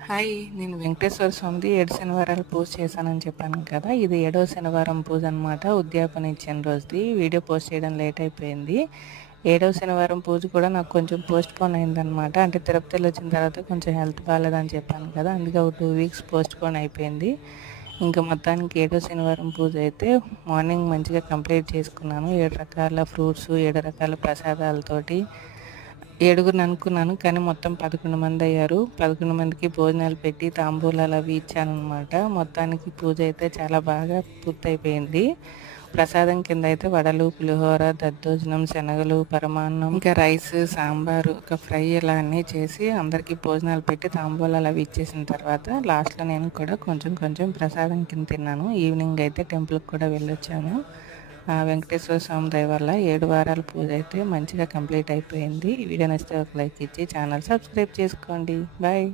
Hi! నేను వెంకటేశ్వర స్వామిది 7 శనివారాలు పూజ చేశానని చెప్పాను కదా! ఇది 7వ శనివారం పూజ అనమాట. ఉద్యాపన ఇచ్చిన రోజుది. వీడియో పోస్ట్ చేయడం లేట్ అయిపోయింది. 7వ శనివారం పూజ కూడా నాకు కొంచెం పోస్ట్‌పోన్ అయిందనమాట. అంటే తిరుపతెళ్ళొచ్చిన తర్వాత కొంచెం హెల్త్ బాలేదని చెప్పాను కదా! అందుకే ఒక 2 వీక్స్ పోస్ట్‌పోన్ అయిపోయింది. ఇంకా మొత్తానికి 7వ శనివారం పూజ అయితే మార్నింగ్ మంచిగా కంప్లీట్ చేసుకున్నాను. 7 రకాల ఫ్రూట్స్, 7 రకాల ప్రసాదాలతోటి ఏడుగురిని అనుకున్నాను. కానీ మొత్తం 11 మందయ్యారు. 11 మందికి భోజనాలు పెట్టి, తాంబూలాలు అవి ఇచ్చాననమాట. మొత్తానికి పూజ అయితే చాలా బాగా పూర్తయిపోయింది. ప్రసాదం కింద అయితే వడలు, పులిహోర, దద్దోజనం, శనగలు, పరమాన్నం, ఇంకా రైస్, సాంబారు, ఒక ఫ్రై ఇలా అన్నీ చేసి అందరికీ భోజనాలు పెట్టి తాంబూలాలు అవి ఇచ్చేసిన తర్వాత లాస్ట్‌లో నేను కూడా కొంచెం కొంచెం ప్రసాదం కింద తిన్నాను. ఈవినింగ్ అయితే టెంపుల్‌కి కూడా వెళ్ళొచ్చాము. వెంకటేశ్వర స్వామి దయ వల్ల 7 వారాల పూజ అయితే మంచిగా కంప్లీట్ అయిపోయింది. ఈ వీడియో నచ్చితే ఒక లైక్ ఇచ్చి ఛానల్ సబ్స్క్రైబ్ చేసుకోండి. బాయ్.